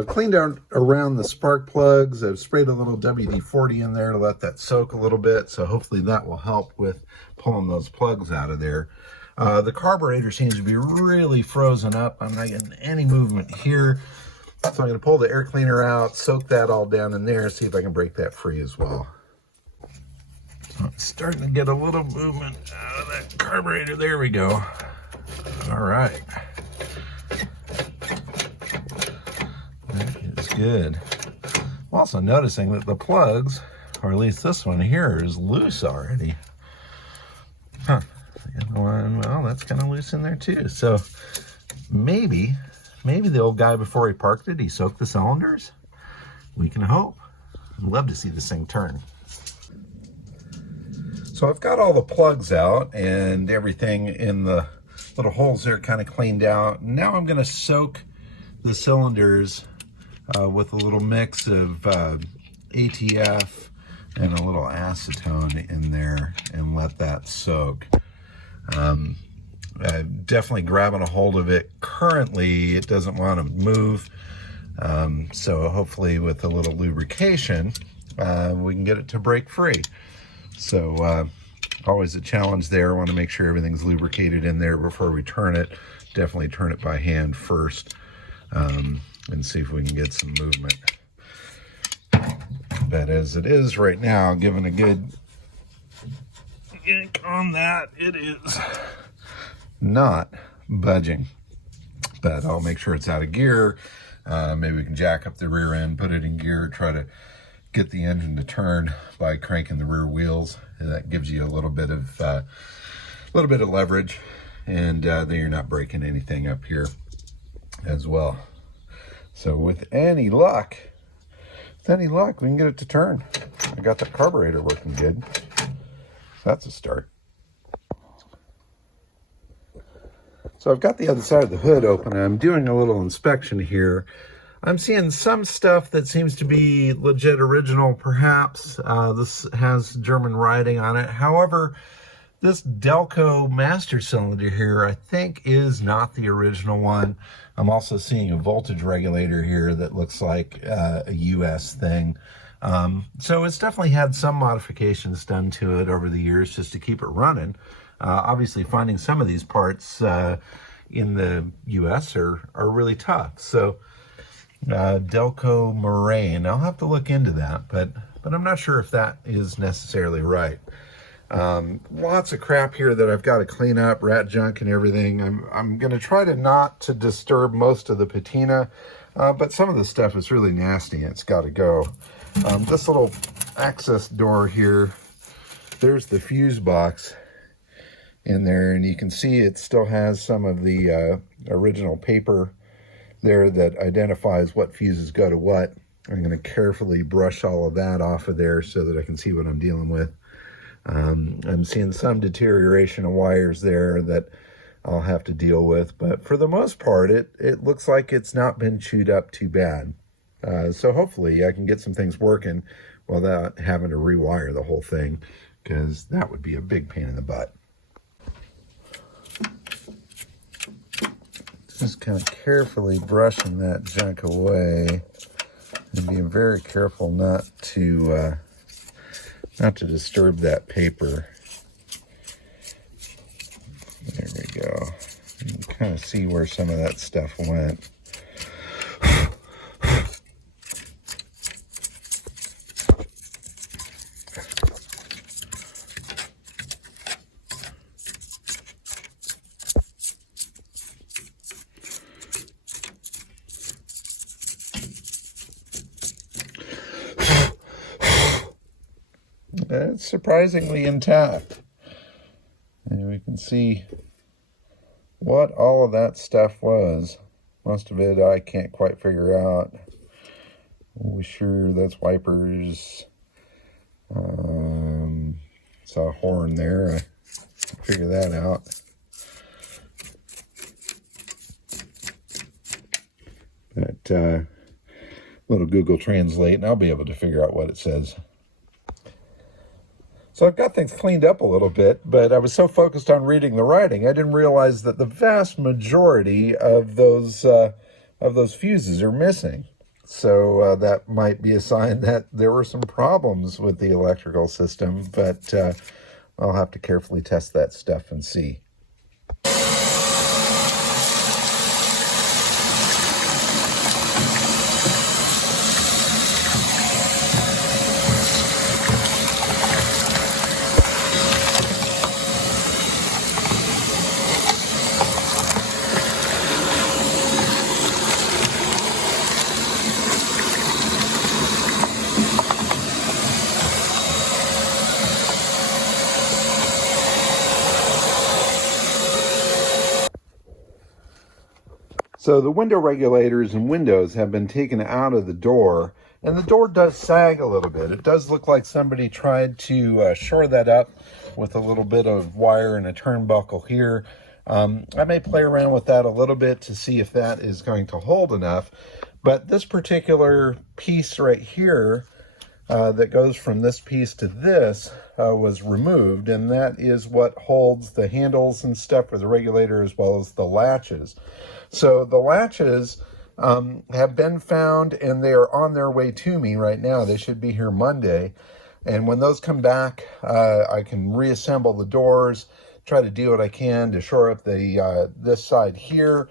So I cleaned out around the spark plugs. I've sprayed a little WD-40 in there to let that soak a little bit. So hopefully that will help with pulling those plugs out of there. The carburetor seems to be really frozen up. I'm not getting any movement here. So I'm going to pull the air cleaner out, soak that all down in there, see if I can break that free as well. So it's starting to get a little movement out of that carburetor. There we go. All right. That is good. I'm also noticing that the plugs, or at least this one here, is loose already. Huh. The other one, well, that's kind of loose in there too. So maybe the old guy, before he parked it, he soaked the cylinders. We can hope. I'd love to see this thing turn. So I've got all the plugs out and everything in the little holes there kind of cleaned out. Now I'm going to soak the cylinders with a little mix of ATF and a little acetone in there and let that soak. Definitely grabbing a hold of it. Currently, it doesn't want to move. So hopefully with a little lubrication, we can get it to break free. So always a challenge there. I want to make sure everything's lubricated in there before we turn it. Definitely turn it by hand first and see if we can get some movement. But as it is right now, given a good yank on that, it is not budging. But I'll make sure it's out of gear. Maybe we can jack up the rear end, put it in gear, try to get the engine to turn by cranking the rear wheels, and that gives you a little bit of leverage, and then you're not breaking anything up here as well. So with any luck, we can get it to turn. I got the carburetor working good. That's a start. So I've got the other side of the hood open. I'm doing a little inspection here. I'm seeing some stuff that seems to be legit original, perhaps. This has German writing on it. However, this Delco master cylinder here, I think, is not the original one. I'm also seeing a voltage regulator here that looks like a US thing. So it's definitely had some modifications done to it over the years just to keep it running. Obviously, finding some of these parts in the US are really tough. So Delco Moraine, I'll have to look into that, but I'm not sure if that is necessarily right. Lots of crap here that I've got to clean up, rat junk and everything. I'm going to try not to disturb most of the patina, but some of the stuff is really nasty and it's got to go. This little access door here, there's the fuse box in there, and you can see it still has some of the original paper there that identifies what fuses go to what. I'm going to carefully brush all of that off of there so that I can see what I'm dealing with. I'm seeing some deterioration of wires there that I'll have to deal with, but for the most part, it looks like it's not been chewed up too bad. So hopefully I can get some things working without having to rewire the whole thing, because that would be a big pain in the butt. Just kind of carefully brushing that junk away and being very careful not to disturb that paper. There we go. You can kind of see where some of that stuff went. It's surprisingly intact. And we can see what all of that stuff was. Most of it I can't quite figure out. We sure that's wipers. Saw a horn there. I can figure that out. But little Google Translate, and I'll be able to figure out what it says. So I've got things cleaned up a little bit, but I was so focused on reading the writing, I didn't realize that the vast majority of those fuses are missing. So that might be a sign that there were some problems with the electrical system, but I'll have to carefully test that stuff and see. So the window regulators and windows have been taken out of the door, and the door does sag a little bit. It does look like somebody tried to shore that up with a little bit of wire and a turnbuckle here. I may play around with that a little bit to see if that is going to hold enough. But this particular piece right here that goes from this piece to this was removed, and that is what holds the handles and stuff for the regulator as well as the latches. So the latches have been found, and they are on their way to me right now. They should be here Monday. And when those come back, I can reassemble the doors, try to do what I can to shore up the this side here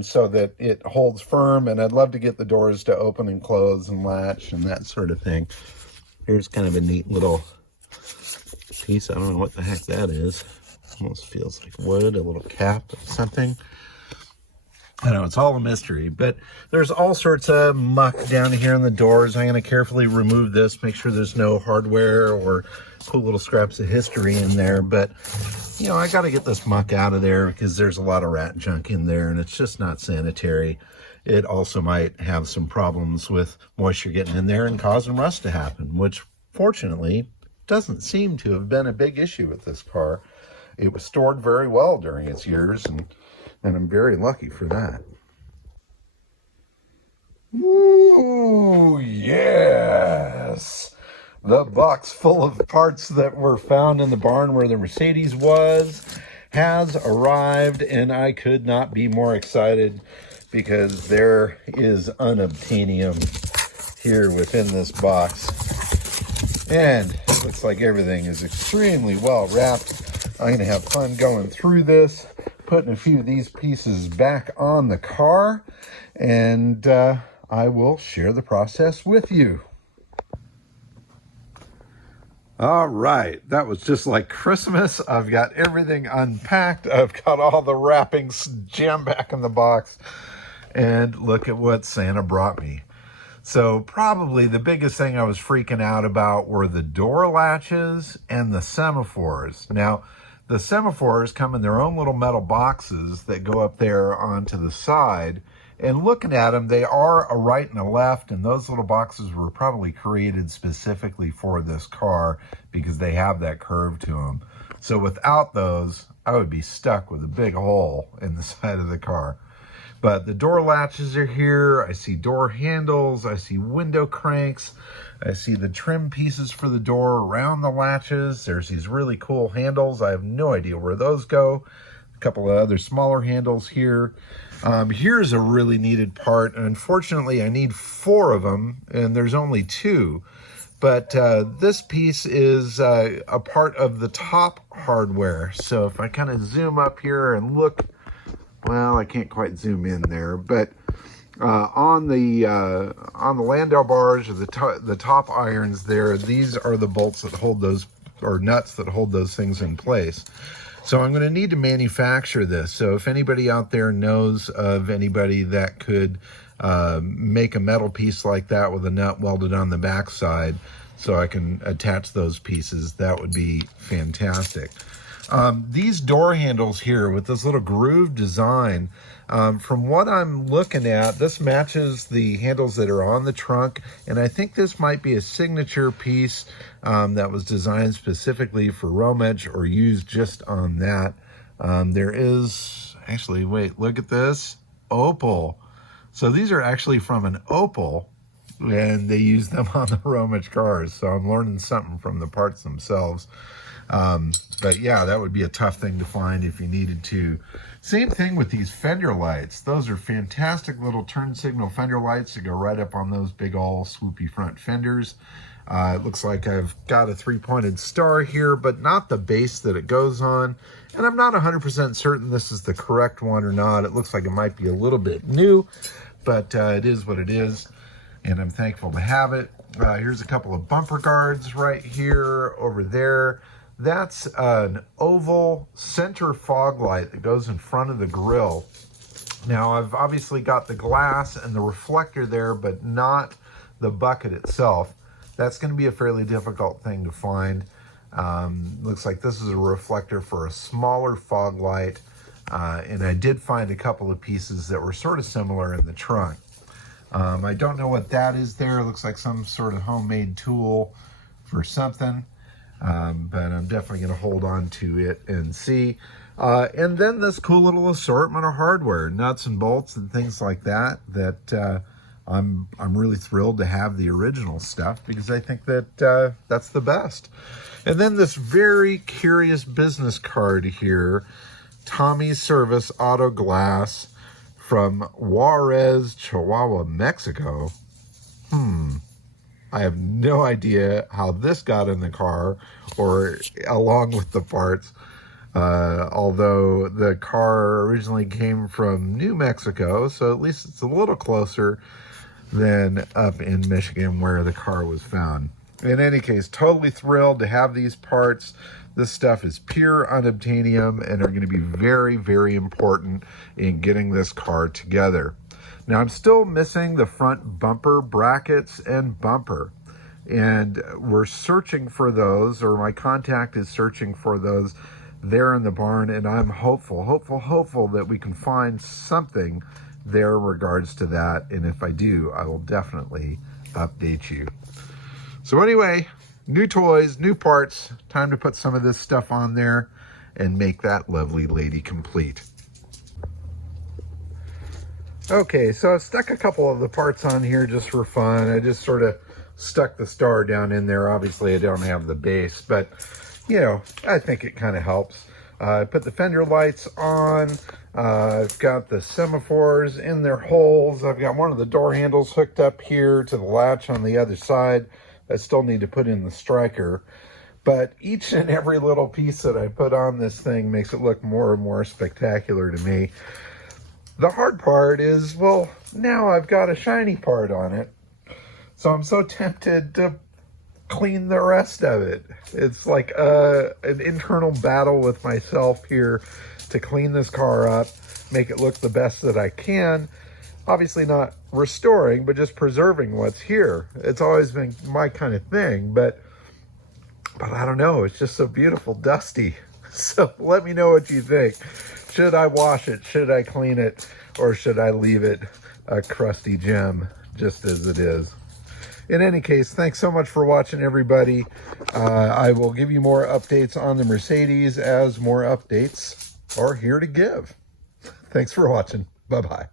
so that it holds firm. And I'd love to get the doors to open and close and latch and that sort of thing. Here's kind of a neat little piece. I don't know what the heck that is. Almost feels like wood, a little cap or something. I know, it's all a mystery, but there's all sorts of muck down here in the doors. I'm going to carefully remove this, make sure there's no hardware or cool little scraps of history in there. But, you know, I got to get this muck out of there because there's a lot of rat junk in there, and it's just not sanitary. It also might have some problems with moisture getting in there and causing rust to happen, which fortunately doesn't seem to have been a big issue with this car. It was stored very well during its years, and I'm very lucky for that. Ooh, yes! The box full of parts that were found in the barn where the Mercedes was has arrived, and I could not be more excited because there is unobtainium here within this box. And it looks like everything is extremely well wrapped. I'm going to have fun going through this, putting a few of these pieces back on the car, and I will share the process with you. All right, that was just like Christmas. I've got everything unpacked. I've got all the wrappings jammed back in the box, and look at what Santa brought me. So probably the biggest thing I was freaking out about were the door latches and the semaphores. Now, the semaphores come in their own little metal boxes that go up there onto the side. And looking at them, they are a right and a left, and those little boxes were probably created specifically for this car because they have that curve to them. So without those, I would be stuck with a big hole in the side of the car. But the door latches are here. I see door handles. I see window cranks. I see the trim pieces for the door around the latches. There's these really cool handles. I have no idea where those go. A couple of other smaller handles here. Here's a really needed part. And unfortunately, I need 4 of them, and there's only 2. But this piece is a part of the top hardware. So if I kind of zoom up here and look, well, I can't quite zoom in there, but on the Landau bars or the top irons there, these are the bolts that hold those, or nuts that hold those things in place. So I'm going to need to manufacture this. So if anybody out there knows of anybody that could make a metal piece like that with a nut welded on the backside so I can attach those pieces, that would be fantastic. These door handles here with this little groove design, from what I'm looking at, this matches the handles that are on the trunk, and I think this might be a signature piece that was designed specifically for Roam Edge or used just on that. There is, actually, wait, look at this, Opel. So these are actually from an Opel, and they use them on the Romich cars. So I'm learning something from the parts themselves. But yeah, that would be a tough thing to find if you needed to. Same thing with these fender lights. Those are fantastic little turn signal fender lights that go right up on those big all swoopy front fenders. It looks like I've got a 3-pointed star here, but not the base that it goes on. And I'm not 100% certain this is the correct one or not. It looks like it might be a little bit new, but it is what it is, and I'm thankful to have it. Here's a couple of bumper guards right here, over there. That's an oval center fog light that goes in front of the grille. Now, I've obviously got the glass and the reflector there, but not the bucket itself. That's going to be a fairly difficult thing to find. Looks like this is a reflector for a smaller fog light, and I did find a couple of pieces that were sort of similar in the trunk. I don't know what that is there. It looks like some sort of homemade tool for something. But I'm definitely going to hold on to it and see. And then this cool little assortment of hardware, nuts and bolts and things like that, that I'm really thrilled to have the original stuff, because I think that that's the best. And then this very curious business card here, Tommy's Service Auto Glass from Juarez, Chihuahua, Mexico. I have no idea how this got in the car or along with the parts, although the car originally came from New Mexico, so at least it's a little closer than up in Michigan where the car was found. In any case, totally thrilled to have these parts. This stuff is pure unobtainium and are going to be very, very important in getting this car together. Now, I'm still missing the front bumper brackets and bumper, and we're searching for those, or my contact is searching for those there in the barn, and I'm hopeful that we can find something there in regards to that, and if I do, I will definitely update you. So anyway, new toys, new parts, time to put some of this stuff on there and make that lovely lady complete. Okay, so I've stuck a couple of the parts on here just for fun. I just sort of stuck the star down in there. Obviously, I don't have the base, but, you know, I think it kind of helps. I put the fender lights on. I've got the semaphores in their holes. I've got one of the door handles hooked up here to the latch on the other side. I still need to put in the striker. But each and every little piece that I put on this thing makes it look more and more spectacular to me. The hard part is, well, now I've got a shiny part on it. So I'm so tempted to clean the rest of it. It's like an internal battle with myself here to clean this car up, make it look the best that I can. Obviously not restoring, but just preserving what's here. It's always been my kind of thing, but I don't know. It's just so beautiful, dusty. So let me know what you think. Should I wash it? Should I clean it? Or should I leave it a crusty gem just as it is? In any case, thanks so much for watching, everybody. I will give you more updates on the Mercedes as more updates are here to give. Thanks for watching. Bye-bye.